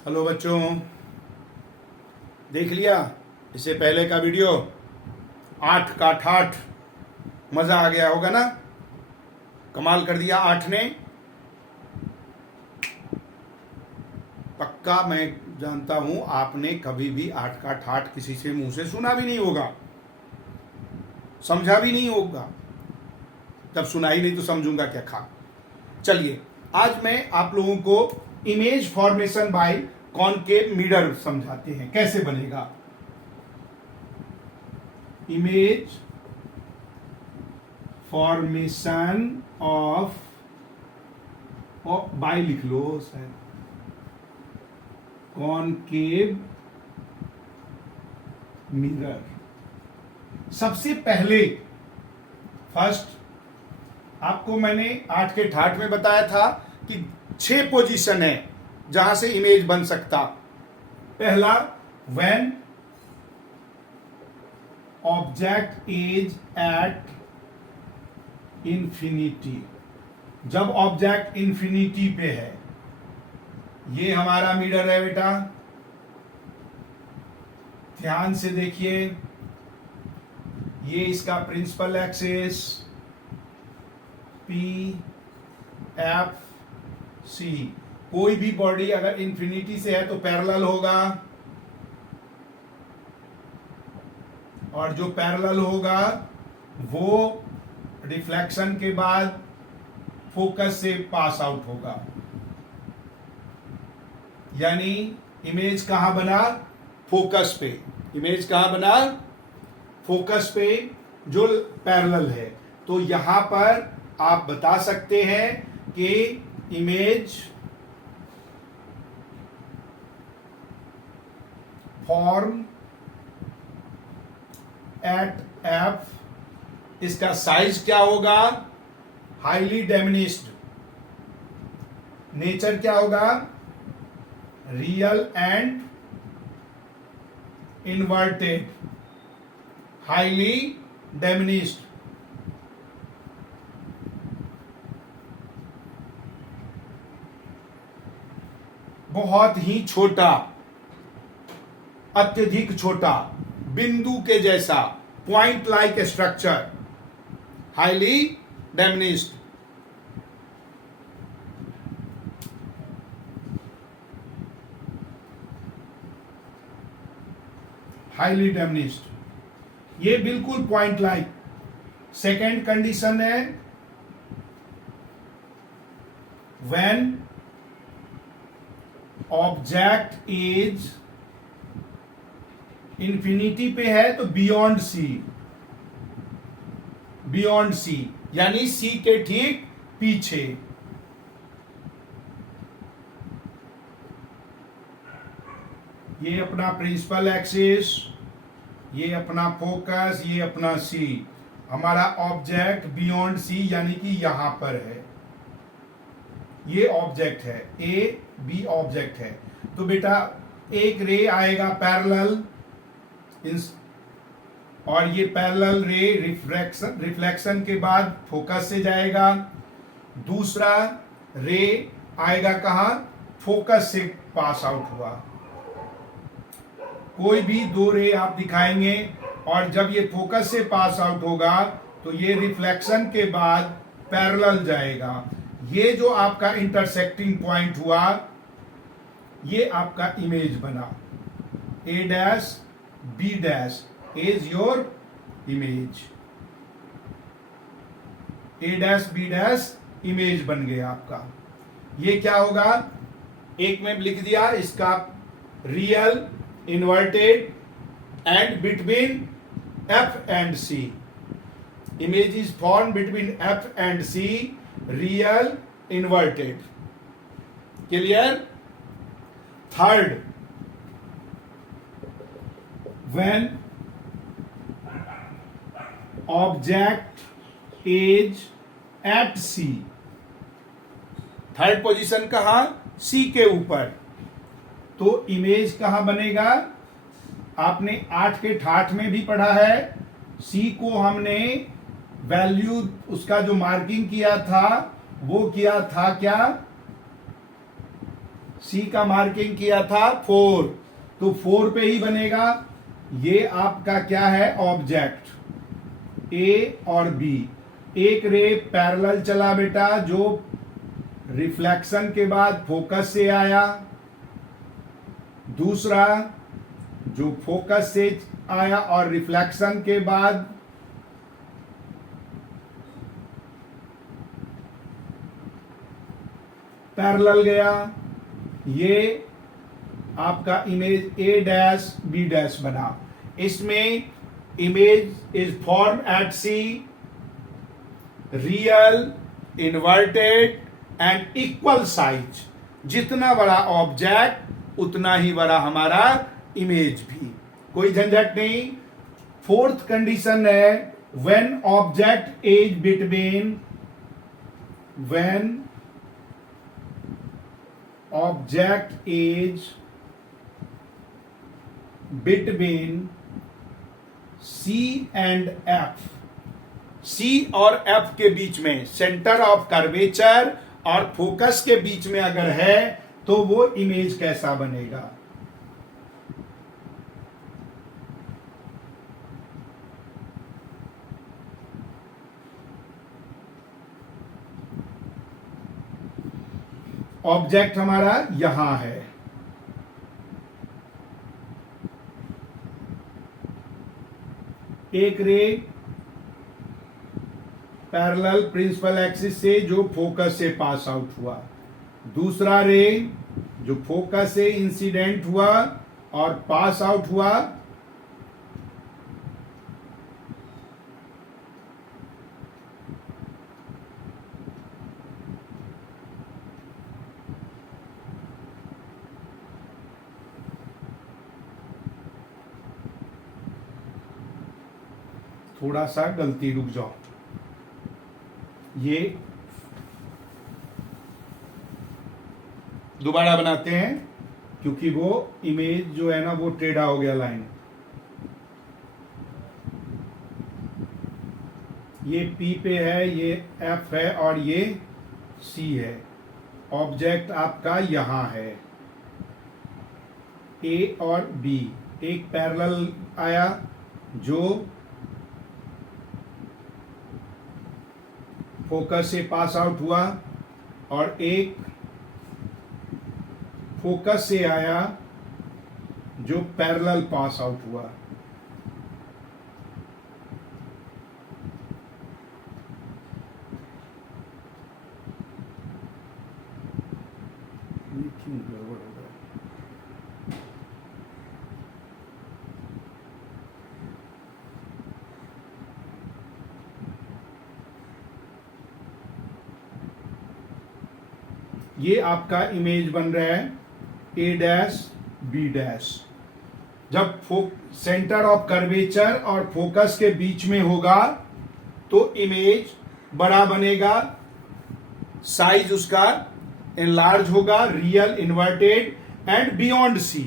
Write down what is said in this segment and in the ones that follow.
Hello बच्चों, देख लिया इससे पहले का वीडियो? 8 का ठाठ, मजा आ गया होगा ना? कमाल कर दिया 8 ने। पक्का मैं जानता हूं आपने कभी भी 8 का ठाठ किसी से मुंह से सुना भी नहीं होगा, समझा भी नहीं होगा। जब सुना ही नहीं तो समझूंगा क्या खा। चलिए, आज मैं आप लोगों को image formation by concave mirror समझाते हैं कैसे बनेगा। इमेज फॉर्मेशन ऑफ बाय लिख लो सर, कॉनकेव मिरर। सबसे पहले फर्स्ट आपको मैंने 8 के ठाठ में बताया था कि 6 पोजीशन है जहां से इमेज बन सकता। पहला, when object is at infinity, जब ऑब्जेक्ट इंफिनिटी पे है। ये हमारा मिरर है बेटा, ध्यान से देखिए। ये इसका प्रिंसिपल एक्सिस PFC। कोई भी बॉडी अगर इंफिनिटी से है तो पैरेलल होगा, और जो पैरेलल होगा वो रिफ्लेक्शन के बाद फोकस से पास आउट होगा। यानी इमेज कहां बना? फोकस पे। इमेज कहां बना? फोकस पे, जो पैरेलल है। तो यहां पर आप बता सकते हैं कि इमेज फॉर्म एट F, इसका साइज क्या होगा? Highly diminished. नेचर क्या होगा? Real and inverted, highly diminished. बहुत ही छोटा, अत्यधिक छोटा, बिंदु के जैसा, point like structure, highly diminished. Highly diminished, ये बिल्कुल पॉइंट लाइक। सेकेंड कंडीशन है व्हेन ऑब्जेक्ट इज इंफिनिटी पे है तो बियॉन्ड सी। बियॉन्ड सी यानी सी के ठीक पीछे। ये अपना प्रिंसिपल एक्सिस, ये अपना फोकस, ये अपना सी। हमारा ऑब्जेक्ट बियॉन्ड सी यानी कि यहां पर है। ये ऑब्जेक्ट है, ए बी ऑब्जेक्ट है। तो बेटा एक रे आएगा पैरेलल, और ये पैरेलल रे रिफ्लेक्शन के बाद फोकस से जाएगा। दूसरा रे आएगा कहां? फोकस से पास आउट हुआ। कोई भी दो रे आप दिखाएंगे, और जब ये फोकस से पास आउट होगा तो ये रिफ्लेक्शन के बाद पैरेलल जाएगा। ये जो आपका इंटरसेक्टिंग पॉइंट हुआ, ये आपका इमेज बना। A dash B dash is your image. A dash B dash image बन गया आपका। ये क्या होगा? एक में लिख दिया इसका real, inverted and between F and C। Image is form between F and C, real, inverted. Clear? Third, when object is at C। Third position कहां? C के ऊपर। तो इमेज कहां बनेगा? आपने 8 के ठाठ में भी पढ़ा है। C को हमने वैल्यू, उसका जो मार्किंग किया था वो किया था क्या? सी का मार्किंग किया था 4, तो 4 पे ही बनेगा। ये आपका क्या है, ऑब्जेक्ट ए और बी। एक रे पैरेलल चला बेटा, जो रिफ्लेक्शन के बाद फोकस से आया, दूसरा जो फोकस से आया और रिफ्लेक्शन के बाद पैरेलल गया। ये आपका image A dash B dash बना। इसमें image is form at C, real, inverted and equal size. जितना बड़ा ऑब्जेक्ट उतना ही बड़ा हमारा इमेज भी, कोई झंझट नहीं। फोर्थ कंडीशन है when object is between, when object is between C and F. C और एफ के बीच में, सेंटर ऑफ कर्वेचर और फोकस के बीच में अगर है तो वो इमेज कैसा बनेगा। ऑब्जेक्ट हमारा यहां है, एक रे पैरेलल प्रिंसिपल एक्सिस से जो फोकस से पास आउट हुआ, दूसरा रे जो फोकस से इंसिडेंट हुआ और पास आउट हुआ, थोड़ा सा गलती, रुक जाओ। ये दोबारा बनाते हैं क्योंकि वो इमेज जो है ना वो टेढ़ा हो गया लाइन। ये P पे है, ये F है और ये C है। ऑब्जेक्ट आपका यहां है, A और B। एक पैरेलल आया जो फोकस से पास आउट हुआ और एक फोकस से आया जो पैरेलल पास आउट हुआ। क्यों गड़बड़ हो गया? ये आपका इमेज बन रहा है ए डैश बी डैश। जब सेंटर ऑफ कर्वेचर और फोकस के बीच में होगा तो इमेज बड़ा बनेगा, साइज उसका एनलार्ज होगा, real, inverted and beyond C.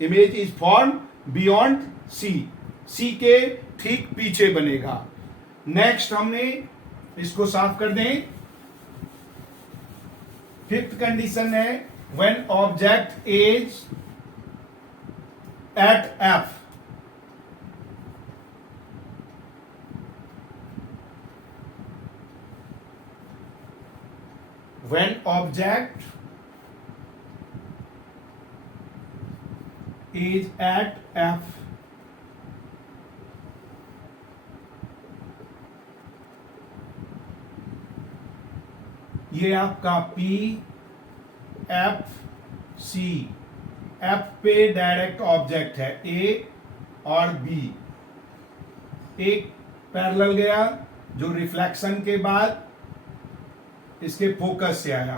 Image is form beyond C, C के ठीक पीछे बनेगा। नेक्स्ट हमने इसको साफ कर दें। फिफ्थ कंडीशन है when object is at F, when object is at F, ये आपका P, F, C। F पे डायरेक्ट ऑब्जेक्ट है A और B। एक पैरेलल गया जो रिफ्लेक्शन के बाद इसके फोकस से आया,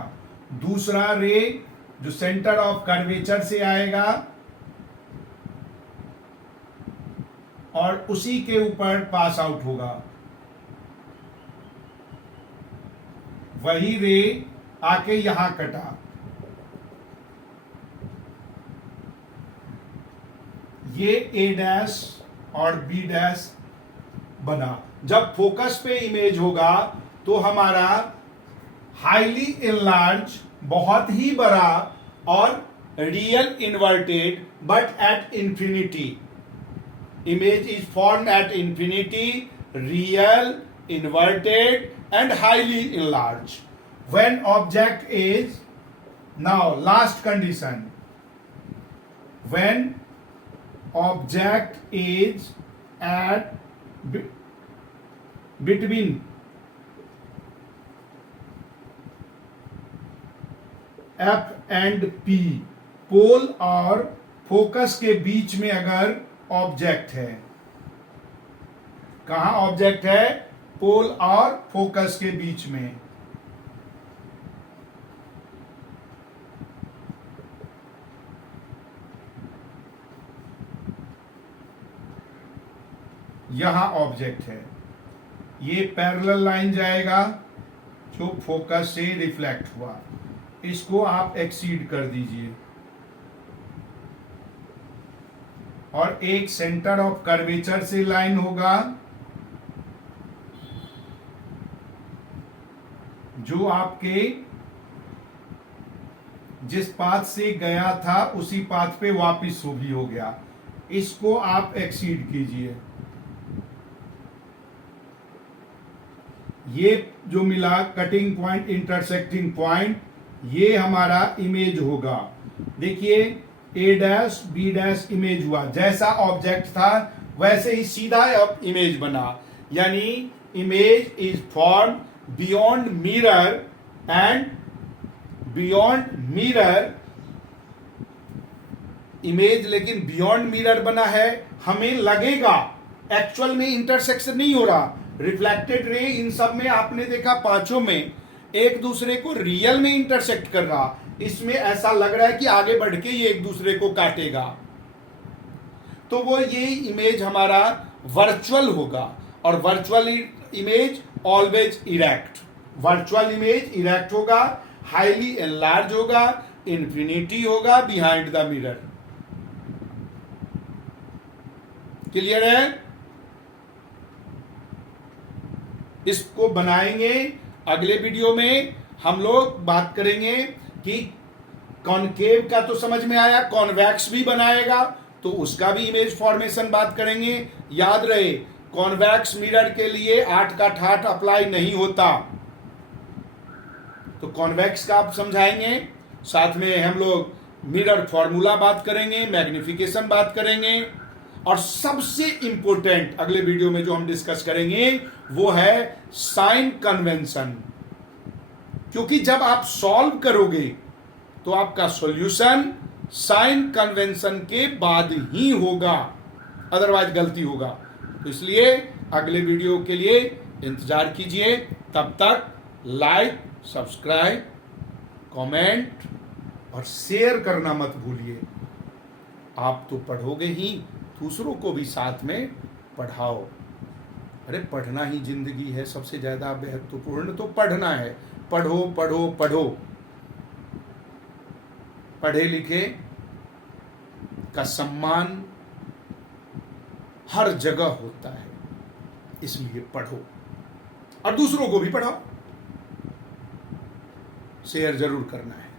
दूसरा रे जो सेंटर ऑफ कर्वेचर से आएगा और उसी के ऊपर पास आउट होगा। वही रे आके यहां कटा, ये ए डैश और बी डैश बना। जब फोकस पे इमेज होगा तो हमारा हाईली इनलार्ज, बहुत ही बड़ा or real inverted but at infinity. Image is formed at infinity, real, inverted and highly enlarged. When object is, now last condition, when object is at between F and P, पोल और focus के बीच में अगर object है, कहा object है? पोल और focus के बीच में, यहां ऑब्जेक्ट है, ये पैरेलल लाइन जाएगा जो फोकस से रिफ्लेक्ट हुआ, इसको आप एक्सीड कर दीजिए और एक सेंटर ऑफ कर्वेचर से लाइन होगा जो आपके जिस पाथ से गया था उसी पाथ पे वापस भी हो गया, इसको आप एक्सीड कीजिए। ये जो मिला कटिंग पॉइंट, इंटरसेक्टिंग पॉइंट, ये हमारा इमेज होगा। देखिए ए डैश बी डैश इमेज हुआ, जैसा ऑब्जेक्ट था वैसे ही सीधा अब इमेज बना, यानी image is form beyond mirror and beyond mirror image, लेकिन बियॉन्ड मिरर बना है। हमें लगेगा एक्चुअल में इंटरसेक्शन नहीं हो रहा, रिफ्लेक्टेड रे इन सब में आपने देखा पांचों में एक दूसरे को रियल में इंटरसेक्ट कर रहा, इसमें ऐसा लग रहा है कि आगे बढ़ के ये एक दूसरे को काटेगा, तो वो ये इमेज हमारा वर्चुअल होगा। और virtual image always erect, virtual image erect होगा, हाईली एनलार्ज होगा, इन्फिनिटी होगा बिहाइंड द मिरर। क्लियर है? इसको बनाएंगे। अगले वीडियो में हम लोग बात करेंगे कि कॉनकेव का तो समझ में आया, कॉन्वेक्स भी बनाएगा तो उसका भी इमेज फॉर्मेशन बात करेंगे। याद रहे कॉन्वेक्स मिरर के लिए 8 का ठाठ अप्लाई नहीं होता, तो कॉन्वेक्स का आप समझाएंगे। साथ में हम लोग मिरर फॉर्मूला बात करेंगे, मैग्निफिकेशन बात करेंगे, और सबसे इंपॉर्टेंट अगले वीडियो में जो हम डिस्कस करेंगे वो है साइन कन्वेंशन, क्योंकि जब आप सॉल्व करोगे तो आपका सॉल्यूशन साइन कन्वेंशन के बाद ही होगा, अदरवाइज गलती होगा। तो इसलिए अगले वीडियो के लिए इंतजार कीजिए। तब तक लाइक, सब्सक्राइब, कमेंट और शेयर करना मत भूलिए। आप तो पढ़ोगे ही, दूसरों को भी साथ में पढ़ाओ। अरे पढ़ना ही जिंदगी है, सबसे ज्यादा महत्वपूर्ण तो पढ़ना है। पढ़ो पढ़ो पढ़ो। पढ़े लिखे का सम्मान हर जगह होता है, इसलिए पढ़ो और दूसरों को भी पढ़ाओ। शेयर जरूर करना है।